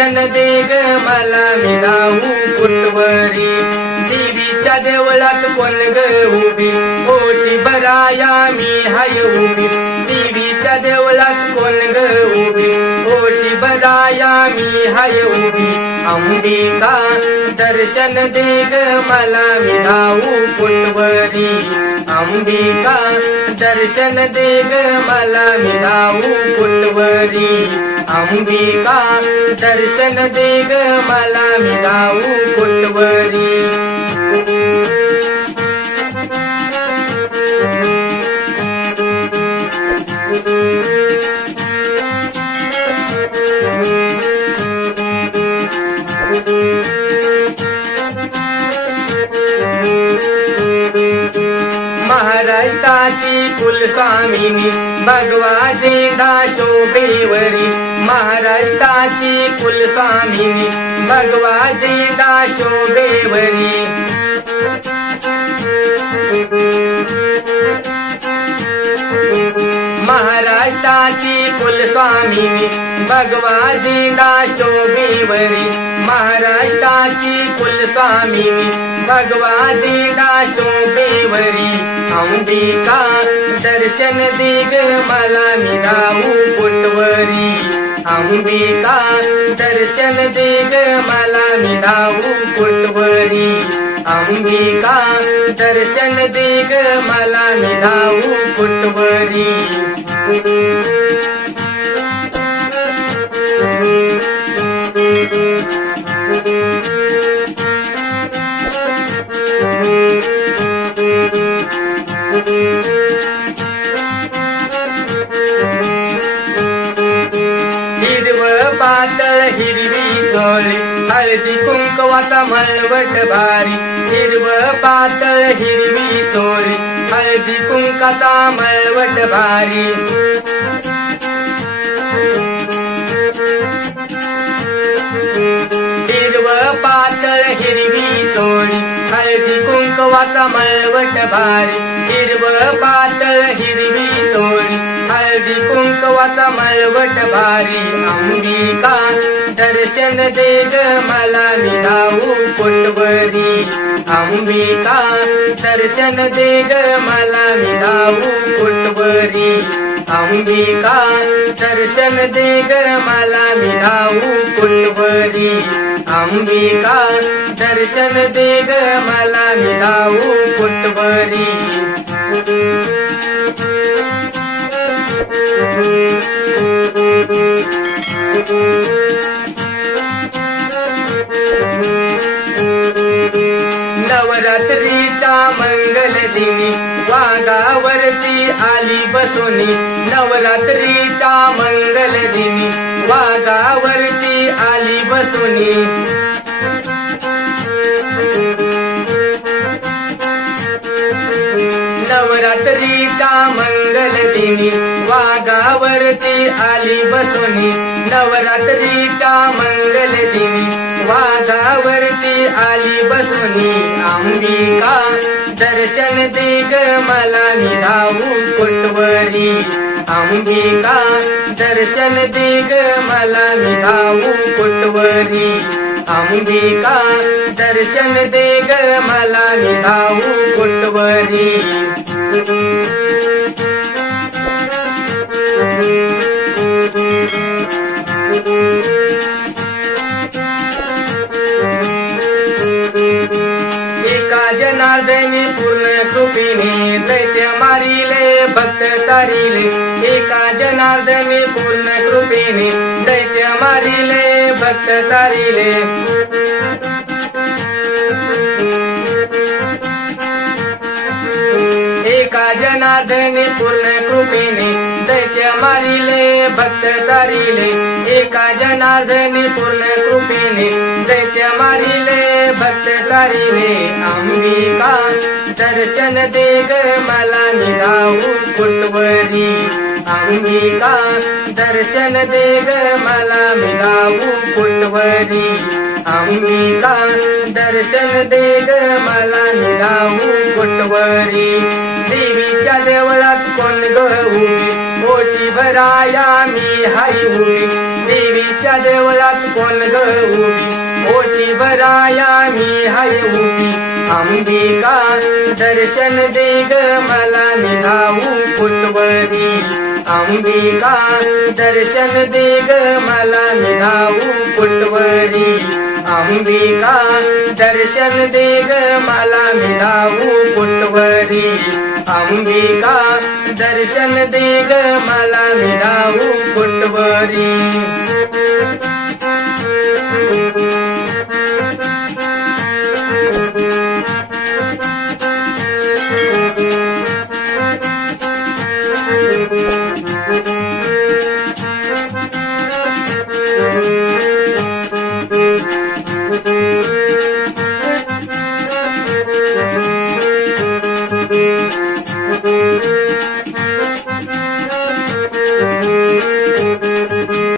दर्शन दे मला मिळाऊ कुटवरी. देवीच्या देवळात कोण ग उभी. ओटी बराया मी हाय उभी. देवीच्या देवळात कोण ग उभी. ओटी मी हाय उभी अंबिका दर्शन दे ग मला विधाऊ कुटवरी अंबिका दर्शन दे ग मला विधाऊ कुटवरी अंबिका दर्शन दे ग मला विधाऊ कुटवरी महाराष्ट्राची कुलस्वामिनी भगवाचे झेंडा महाराष्ट्राची कुलस्वामिनी भगवाचे झेंडा महाराष्ट्राची कुलस्वामिनी भगवा झेंडा महाराष्ट्राची कुलस्वामी भगवा झेंडा देवरी अंबिका दर्शन दिग ग मला मिळावू कुटवरी अंबिका दर्शन दिग ग मला मिळावू कुटवरी अंबिका दर्शन दे ग मला मिळावू कुटवरी हिरव पातळ हिरवी झोळी हळदी कुंकवाचा मळवट भारी. हिरव पातळ हिरवी झोळी हळदी कुंकाचा मळवट भारी. हिरव हळदी मळवट भारी हिरव पातळ हिरवी तोडी हळदी कुंकवाचा मळवट भारी अंबिका दर्शन दे ग मला निघाऊ पोटवरी. अंबिका दर्शन दे ग मला निघाऊ पोटवरी. अंबिका दर्शन दे ग मला निघाऊ पोटवरी. अंबिका दर्शन दे ग मला मिळाऊ कुटवरी नवरात्रीचा मंगल दिनी वाघावरती आली बसोनी. नवरात्रीचा मंगल दिनी वाघावरती आली बसुनी. नवरात्रीचा मंगल दिनी वाघावरती आली बसुनी. नवरात्रीचा मंगल दिनी वाघावरती आली बसुनी. अंबिका दर्शन दे ग मला निघावू कुटवरी. अंबिका दर्शन दे ग मला निघाऊ कुटवरी अंबिका दर्शन दे ग मला निघाऊ कुटवरी एका जनार्दनी पूर्ण कृपेने दैत्य मारिले भक्त तारिले एका जनार्दने पूर्ण कृपेने दैत्य मारिले भक्त तारिले एका जनार्दने पूर्ण कृपेने मारिले भक्त तारिले एका जनार्दने पूर्ण कृपेने. दैत्य मारिले भक्त तारिले अंबिका दर्शन दे ग मला मिळावू कुटवरी अंबिका दर्शन दे ग मला मिळावू कुटवरी अंबिका दर्शन दे ग मला मिळावू कुटवरी देवीच्या देवळात कोण ग भराया मी हाय उभी. देवीच्या देवळात कोण ग उभी? ओटी भराया मी हाय उभी. अंबिका दर्शन दे ग मला निघाऊ कुटवरी अंबिका दर्शन दे ग मला निघाऊ कुटवरी अंबिका दर्शन दे ग मला निघाऊ कुटवरी अंबिका दर्शन दे ग मला निघाऊ कुंडवरी।